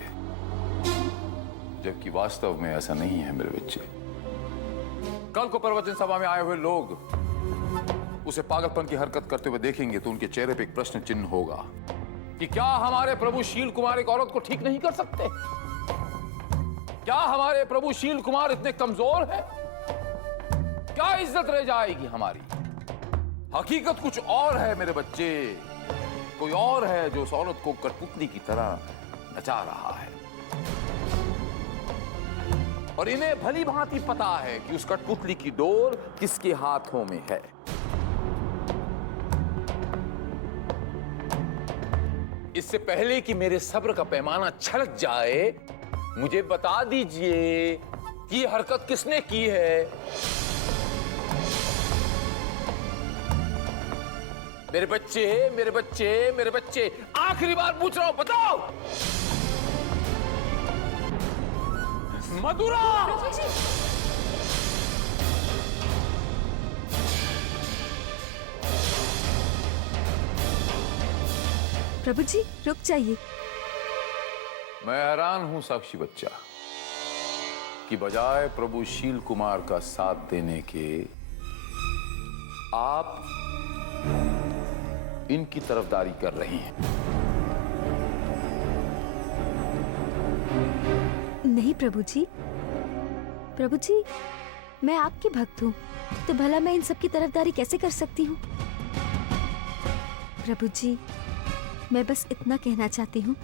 जबकि वास्तव में ऐसा नहीं है मेरे बच्चे। कल को प्रवचन सभा में आए हुए लोग उसे पागलपन की हरकत करते हुए देखेंगे तो उनके चेहरे पे एक प्रश्न चिन्ह होगा कि क्या हमारे प्रभु शील कुमार एक औरत को ठीक नहीं कर सकते? क्या हमारे प्रभु शील कुमार इतने कमजोर है? क्या इज्जत रह जाएगी हमारी? हकीकत कुछ और है मेरे बच्चे। कोई और है जो उस औरत को कठपुतली की तरह नचा रहा है, और इन्हें भली भांति पता है कि उस कठपुतली की डोर किसके हाथों में है। इससे पहले कि मेरे सब्र का पैमाना छलक जाए, मुझे बता दीजिए कि ये हरकत किसने की है। मेरे बच्चे, मेरे बच्चे, मेरे बच्चे, आखिरी बार पूछ रहा हूं, बताओ। मधुरा! प्रभु जी रुक जाइए। मैं हैरान हूं साक्षी बच्चा कि बजाय प्रभु शील कुमार का साथ देने के आप इनकी तरफदारी कर रही हैं। नहीं प्रभु जी, प्रभु जी मैं आपकी भक्त हूँ, तो भला मैं इन सब की तरफदारी कैसे कर सकती हूँ? प्रभु जी मैं बस इतना कहना चाहती हूँ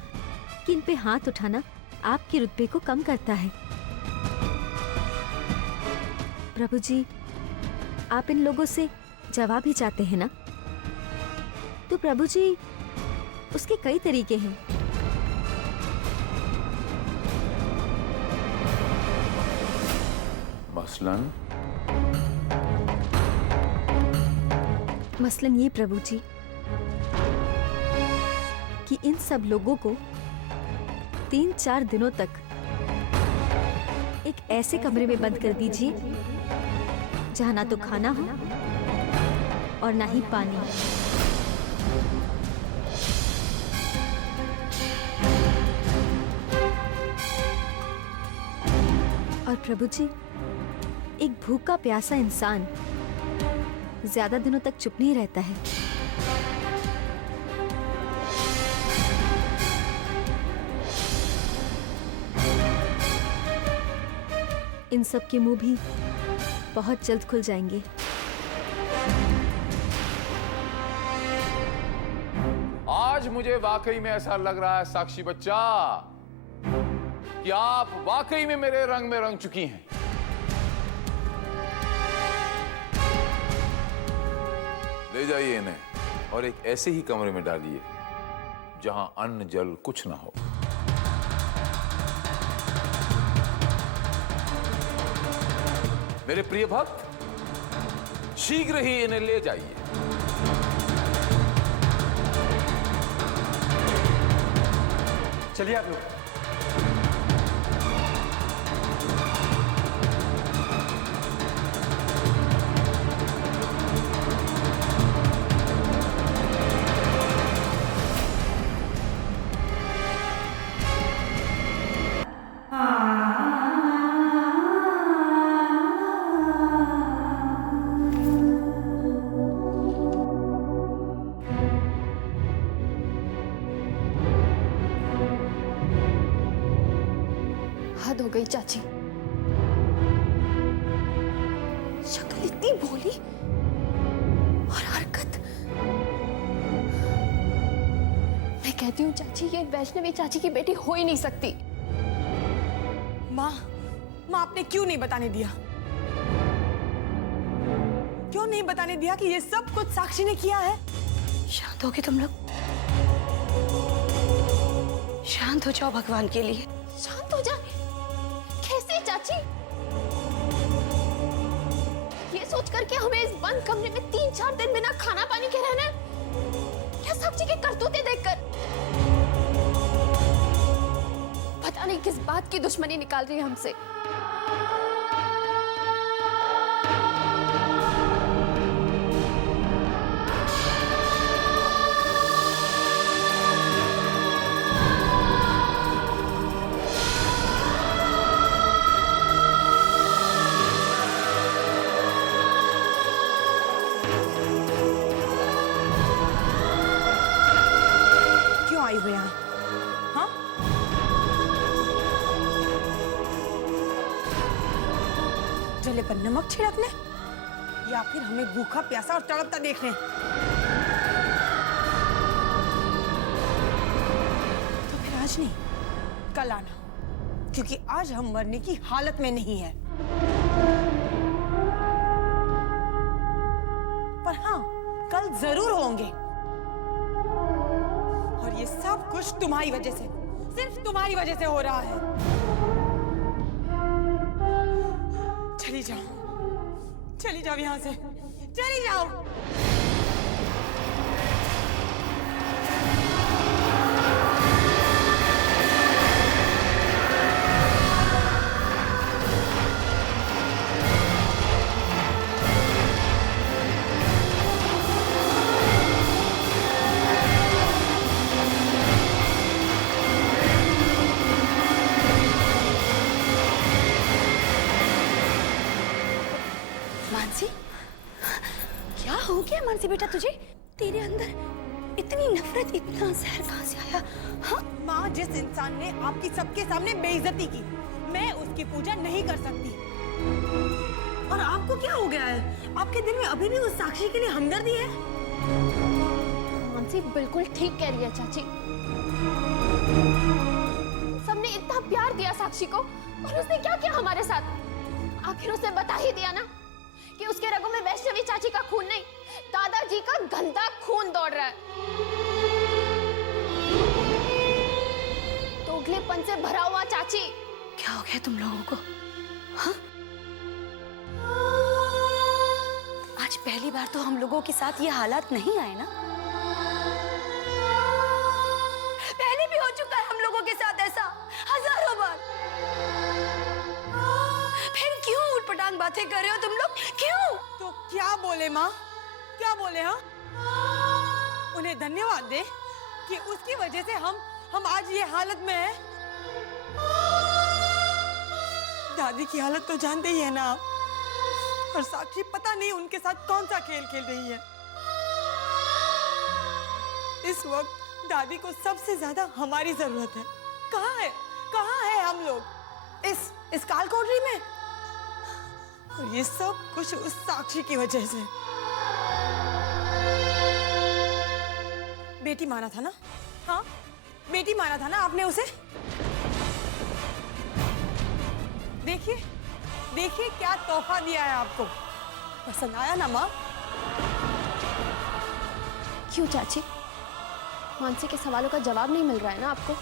कि इन पे हाथ उठाना आपके रुतबे को कम करता है। प्रभु जी आप इन लोगों से जवाब ही चाहते हैं ना? तो प्रभु जी उसके कई तरीके हैं। मसलन ये प्रभु जी कि इन सब लोगों को 3-4 दिनों तक एक ऐसे कमरे में बंद कर दीजिए जहां ना तो खाना हो और ना ही पानी। और प्रभु जी एक भूखा प्यासा इंसान ज्यादा दिनों तक चुप नहीं रहता है। इन सब के मुंह भी बहुत जल्द खुल जाएंगे। आज मुझे वाकई में ऐसा लग रहा है साक्षी बच्चा कि आप वाकई में मेरे रंग में रंग चुकी हैं। ले जाइए इन्हें और एक ऐसे ही कमरे में डालिए जहां अन्न जल कुछ ना हो। मेरे प्रिय भक्त शीघ्र ही इन्हें ले जाइए। चलिए आप लोग। हद हो गई चाची। शक्ल इतनी भोली और हरकत। मैं कहती हूँ चाची, ये वैष्णवी चाची की बेटी हो ही नहीं सकती। माँ, माँ आपने क्यों नहीं बताने दिया? क्यों नहीं बताने दिया कि ये सब कुछ साक्षी ने किया है? शांत हो गए तुम लोग? शांत हो जाओ भगवान के लिए। शांत हो जा। कैसे चाची? ये सोचकर कि हमें इस बंद कमरे में 3-4 दिन बिना खाना पानी के रहना है? क्या साक्षी के करतूते देखकर? पता नहीं किस बात की दुश्मनी निकाल रही है हमसे। क्यों आई हो यहाँ? हाँ? जले पर नमक छिड़कने या फिर हमें भूखा प्यासा और तड़पता देखने? तो फिर आज नहीं, कल आना, क्योंकि आज हम मरने की हालत में नहीं है। पर हाँ, कल जरूर होंगे। और ये सब कुछ तुम्हारी वजह से, सिर्फ तुम्हारी वजह से हो रहा है। चली जाओ यहाँ से, चली जाओ। मानसी, क्या हो गया मानसी बेटा तुझे? तेरे अंदर इतनी नफरत, इतना जहर कहाँ से आया? हाँ? माँ, जिस इंसान ने आपकी सबके सामने बेइज्जती की, मैं उसकी पूजा नहीं कर सकती। और आपको क्या हो गया है? आपके दिल में अभी भी उस साक्षी के लिए हमदर्दी है? मानसी बिल्कुल ठीक कह रही है चाची। सबने इतना प्यार दिया साक्षी को, और उसने क्या किया हमारे साथ? आखिर उसे बता ही दिया ना कि उसके रगों में वैष्णवी चाची का खून नहीं, दादाजी का गंदा खून दौड़ रहा है। दोगलेपन से भरा हुआ चाची। क्या हो गया तुम लोगों को? हाँ? आज पहली बार तो हम लोगों के साथ ये हालात नहीं आए ना? पहले भी हो चुका है हम लोगों के साथ ऐसा, हजारों बार। फिर क्यों उटपटांग बातें कर रहे हो तुम लोग? क्यों? तो क्या बोले माँ? क्या बोले? हाँ, उन्हें धन्यवाद दे कि उसकी वजह से हम आज ये हालत में हैं। दादी की हालत तो जानते ही है ना आप। और साक्षी पता नहीं उनके साथ कौन सा खेल खेल रही है। इस वक्त दादी को सबसे ज्यादा हमारी जरूरत है। कहाँ है हम लोग? इस काल कोठरी में। और ये सब कुछ उस साक्षी की वजह से। बेटी माना था ना? हाँ, बेटी माना था ना आपने उसे? देखिए क्या तोहफा दिया है आपको। पसंद आया ना माँ? क्यों चाची? मानसी के सवालों का जवाब नहीं मिल रहा है ना आपको?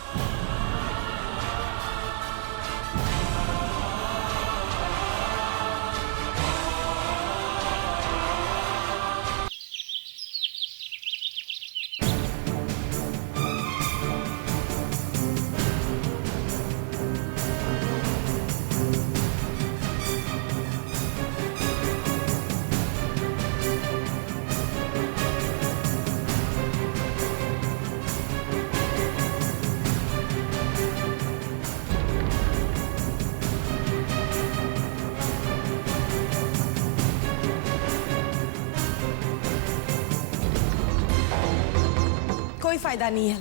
कोई फायदा नहीं है,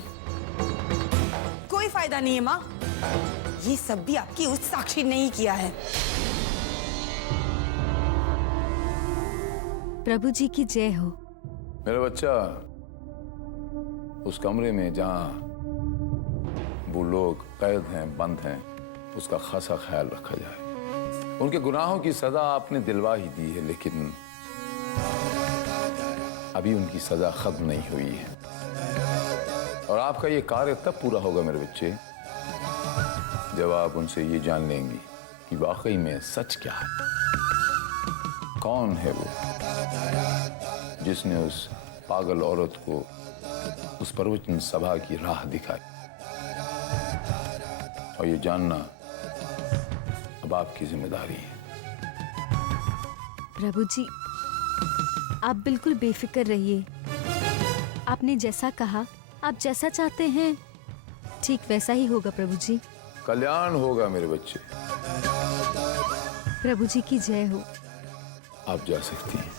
कोई फायदा नहीं है माँ। ये सब भी आपकी उस साक्षी ने ही किया है। प्रभु जी की जय हो। मेरा बच्चा, उस कमरे में जहां वो लोग कैद हैं, बंद हैं, उसका खासा ख्याल रखा जाए। उनके गुनाहों की सजा आपने दिलवा ही दी है, लेकिन अभी उनकी सजा खत्म नहीं हुई है। और आपका ये कार्य तब पूरा होगा मेरे बच्चे, जब आप उनसे ये जान लेंगी कि वाकई में सच क्या है। कौन है वो जिसने उस पागल औरत को उस प्रवचन सभा की राह दिखाई। और ये जानना अब आपकी जिम्मेदारी है। प्रभु जी, आप बिल्कुल बेफिक्र रहिए। आपने जैसा कहा, आप जैसा चाहते हैं ठीक वैसा ही होगा प्रभु जी। कल्याण होगा मेरे बच्चे। प्रभु जी की जय हो। आप जा सकती हैं।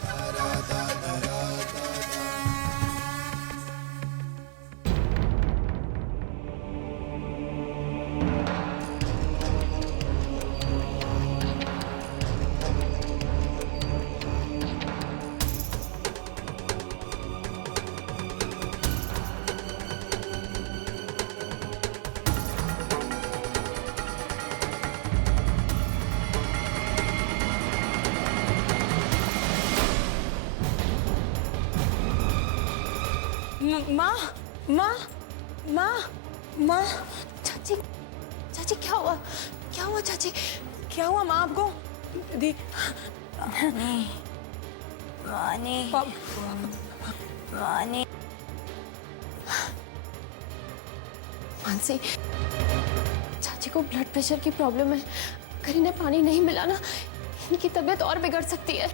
माँ माँ माँ माँ, चाची, चाची क्या हुआ? क्या हुआ चाची? क्या हुआ माँ आपको? दी मानसी, चाची को ब्लड प्रेशर की प्रॉब्लम है। अगर इन्हें पानी नहीं मिला ना, इनकी तबीयत और बिगड़ सकती है।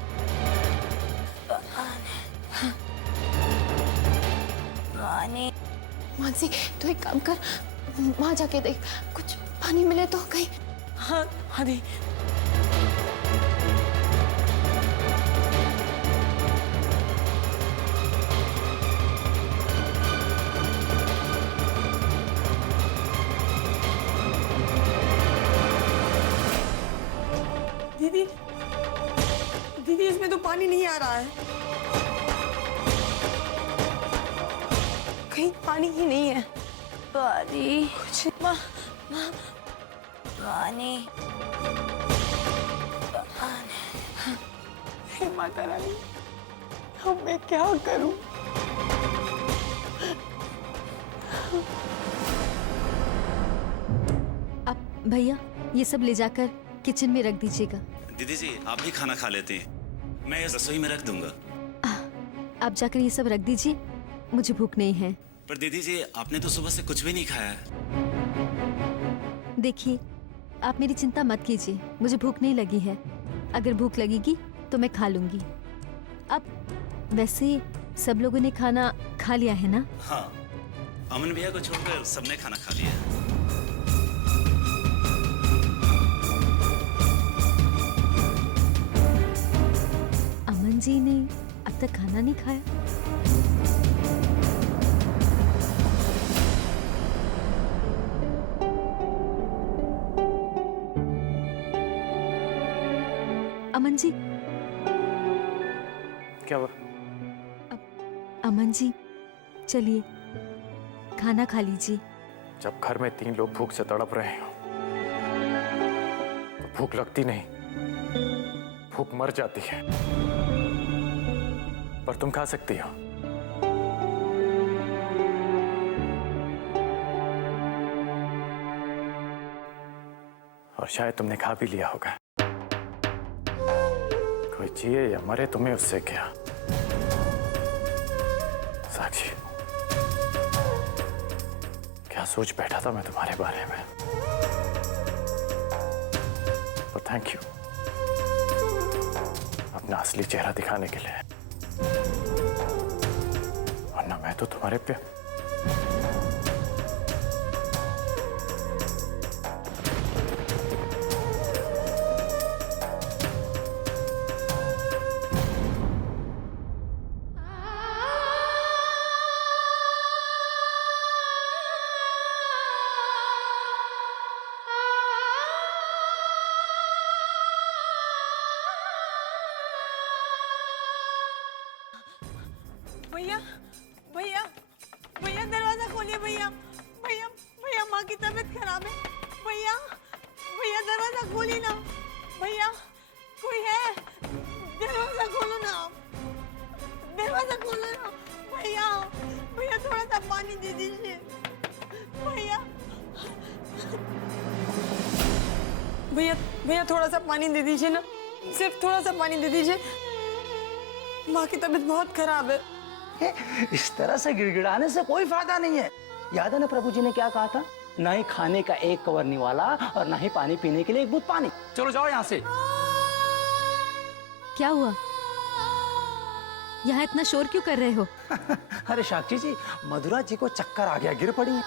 मानसी, तू एक काम कर, वहां जाके देख, कुछ पानी मिले तो कहीं। हाँ हाँ दी। दीदी, दीदी इसमें तो पानी नहीं आ रहा है, कहीं पानी ही नहीं है। पानी, कुछ माँ, माँ, पानी, हे माता रानी, अब मैं क्या करूं? आप भैया ये सब ले जाकर किचन में रख दीजिएगा। दीदी जी, आप भी खाना खा लेते हैं, मैं रसोई में रख दूंगा। आप जाकर ये सब रख दीजिए, मुझे भूख नहीं है। पर दीदी जी, आपने तो सुबह से कुछ भी नहीं खाया है। देखिए, आप मेरी चिंता मत कीजिए, मुझे भूख नहीं लगी है। अगर भूख लगेगी तो मैं खा लूंगी। अब वैसे सब लोगों ने खाना खा लिया है ना? हाँ, अमन भैया को छोड़कर सबने खाना खा लिया। अमन जी ने अब तक खाना नहीं खाया। अमन जी, क्या हुआ? अमन जी चलिए खाना खा लीजिए। जब घर में 3 लोग भूख से तड़प रहे हो तो भूख लगती नहीं, भूख मर जाती है। पर तुम खा सकती हो। और शायद तुमने खा भी लिया होगा। कोई जिए या मरे, तुम्हें उससे क्या। साक्षी, क्या सोच बैठा था मैं तुम्हारे बारे में। और थैंक यू अपना असली चेहरा दिखाने के लिए, वरना मैं तो तुम्हारे पे भैया भैया भैया दरवाजा खोलिए भैया भैया भैया माँ की तबीयत खराब है भैया भैया दरवाजा खोलिए ना भैया कोई है दरवाजा खोलो ना दरवाजा खोलो ना भैया भैया थोड़ा सा पानी दे दीजिए भैया भैया भैया थोड़ा सा पानी दे दीजिए ना सिर्फ थोड़ा सा पानी दे दीजिए माँ की तबीयत बहुत खराब है इस तरह से गिड़गिड़ाने से कोई फायदा नहीं है। याद है ना प्रभु जी ने क्या कहा था, ना ही खाने का एक कवर निवाला और ना ही पानी पीने के लिए एक बूंद पानी। चलो जाओ यहाँ से। क्या हुआ? यहाँ इतना शोर क्यों कर रहे हो? अरे साक्षी जी, मधुरा जी को चक्कर आ गया, गिर पड़ी हैं,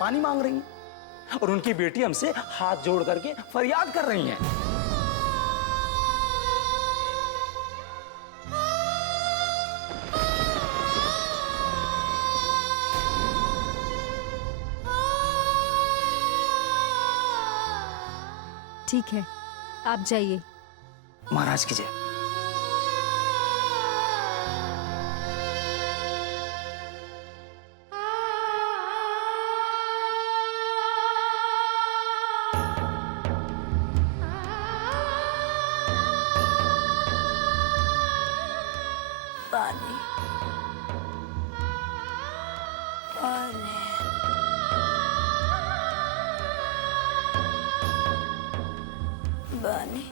पानी मांग रही हैं और उनकी बेटी हमसे हाथ जोड़ करके फरियाद कर रही हैं। ठीक है, आप जाइए। महाराज की जय। पानी पानी पानी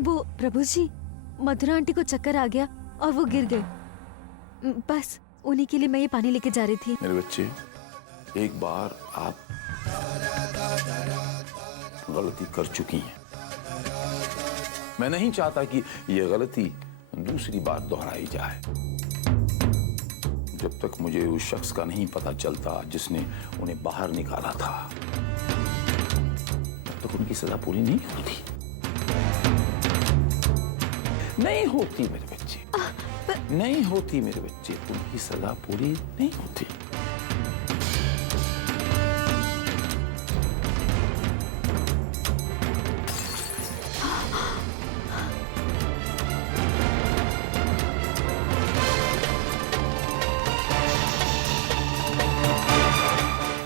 वो प्रभु जी, मधुरा आंटी को चक्कर आ गया और वो गिर गए। बस उन्हीं के लिए मैं ये पानी लेके जा रही थी। मेरे बच्चे, एक बार आप गलती कर चुकी हैं। मैं नहीं चाहता कि यह गलती दूसरी बार दोहराई जाए। जब तक मुझे उस शख्स का नहीं पता चलता जिसने उन्हें बाहर निकाला था, तब तक उनकी सजा पूरी नहीं होती। नहीं होती मेरे बच्चे, नहीं होती मेरे बच्चे, उनकी सजा पूरी नहीं होती।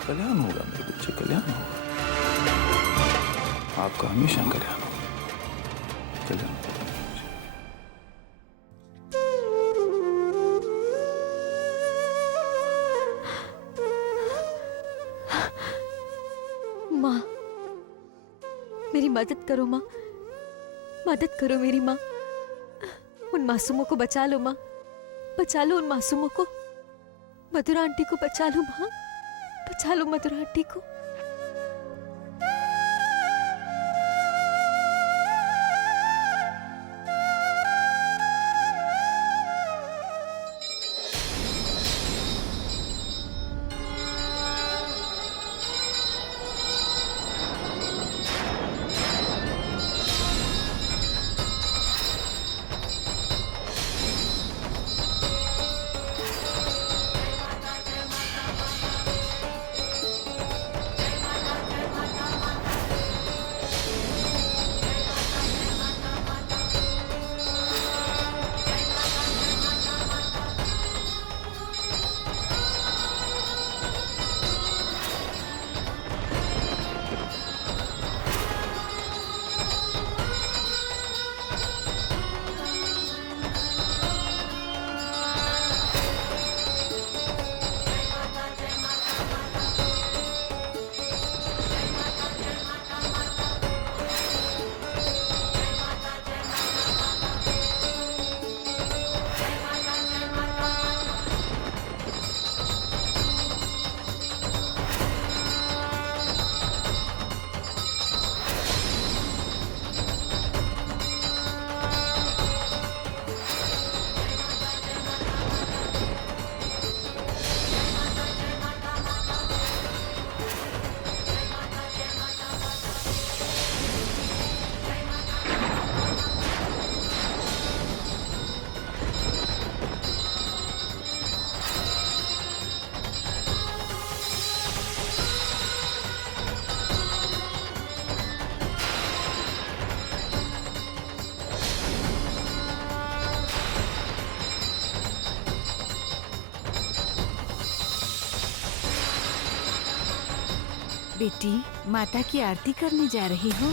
कल्याण होगा मेरे बच्चे, कल्याण होगा। आपका हमेशा कल्याण होगा, कल्याण होगा। माँ, मेरी मदद करो माँ, मदद करो मेरी माँ। उन मासूमों को बचा लो माँ, बचा लो उन मासूमों को। मधुरा आंटी को बचा लो माँ, बचा लो मधुरा आंटी को। बेटी, माता की आरती करने जा रही हो?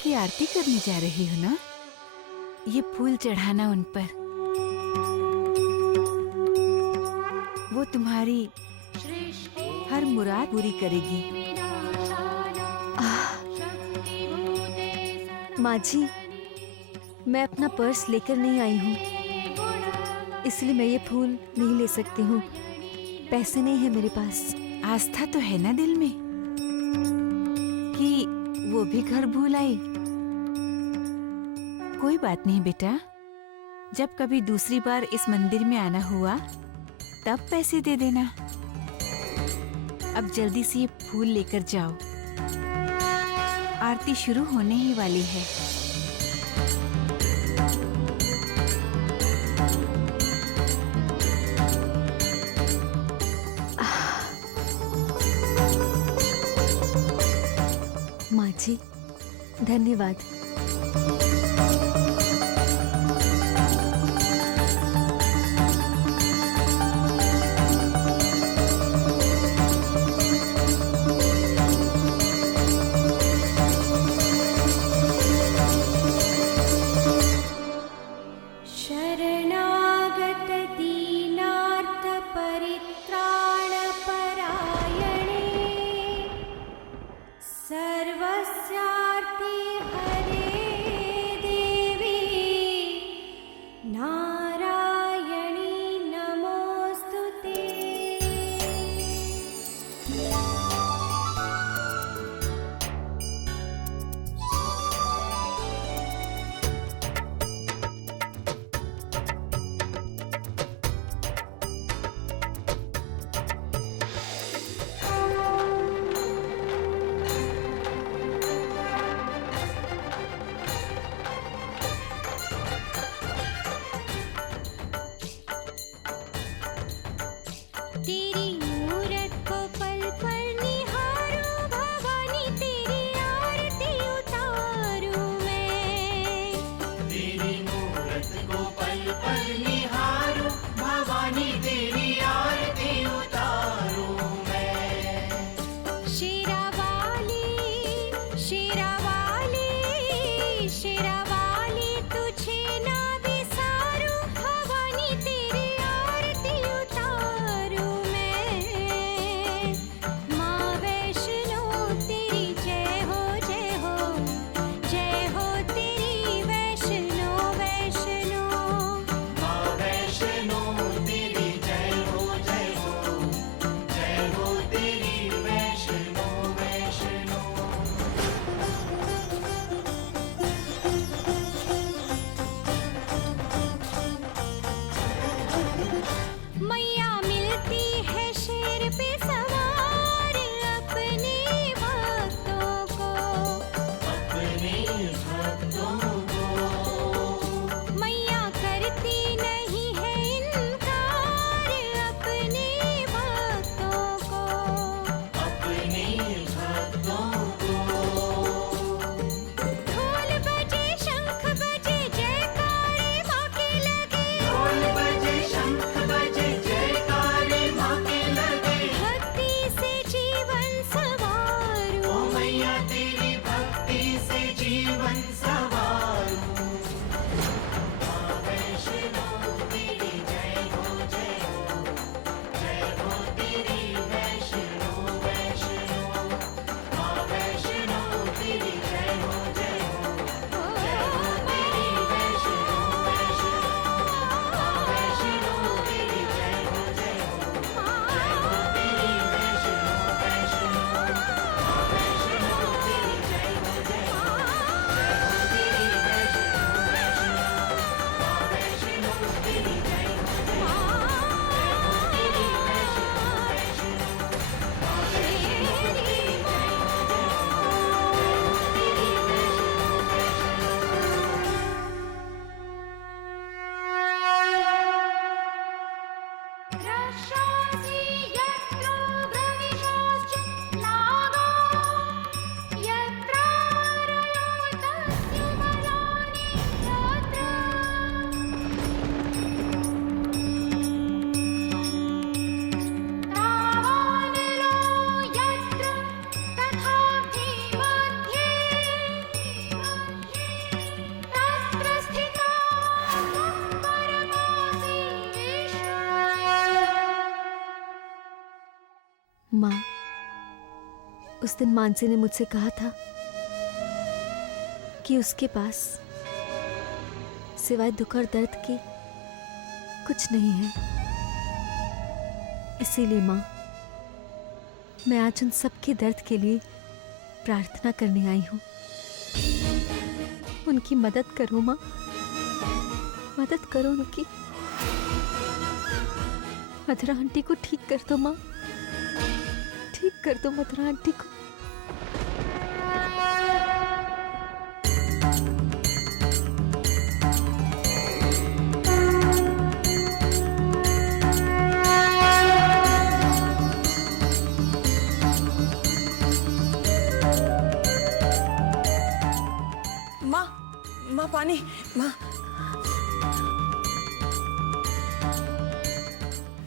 की आरती करने जा रही हो ना? ये फूल चढ़ाना उन पर। वो तुम्हारी हर मुराद पूरी करेगी। माँ जी, मैं अपना पर्स लेकर नहीं आई हूँ, इसलिए मैं ये फूल नहीं ले सकती हूँ। पैसे नहीं है मेरे पास। आस्था तो है ना दिल में कि वो भी घर भूल आई। कोई बात नहीं बेटा, जब कभी दूसरी बार इस मंदिर में आना हुआ तब पैसे दे देना। अब जल्दी से ये फूल लेकर जाओ, आरती शुरू होने ही वाली है। माँ जी, धन्यवाद। शरणागत दीनार्थ परित्राण परायणे सर्वस्यार्थे हरे देवी नारायणी नमोस्तुते। तेरी मूरत को पल पल निहारूं भवानी, तेरी आरती उतारूं मैं। तेरी मूरत को पल पल निहारूं भवानी, तेरी आरती उतारूं मैं। शेरावाली शेरावाली शेरावाली तुझे ना बिसारूं भवानी, तेरी आरती उतारूं मैं। माँ, उस दिन मानसी ने मुझसे कहा था कि उसके पास सिवाय दुख और दर्द के कुछ नहीं है। इसीलिए माँ, मैं आज उन सबके दर्द के लिए प्रार्थना करने आई हूँ। उनकी मदद करो माँ, मदद करो उनकी। मधुरा आंटी को ठीक कर दो माँ, ठीक कर दो मधुरा आंटी को। माँ पानी, माँ।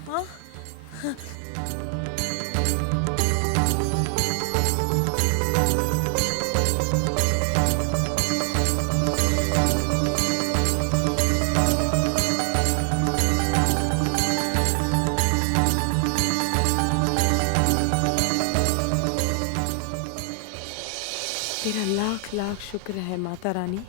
हाँ? तेरा लाख लाख शुक्र है माता रानी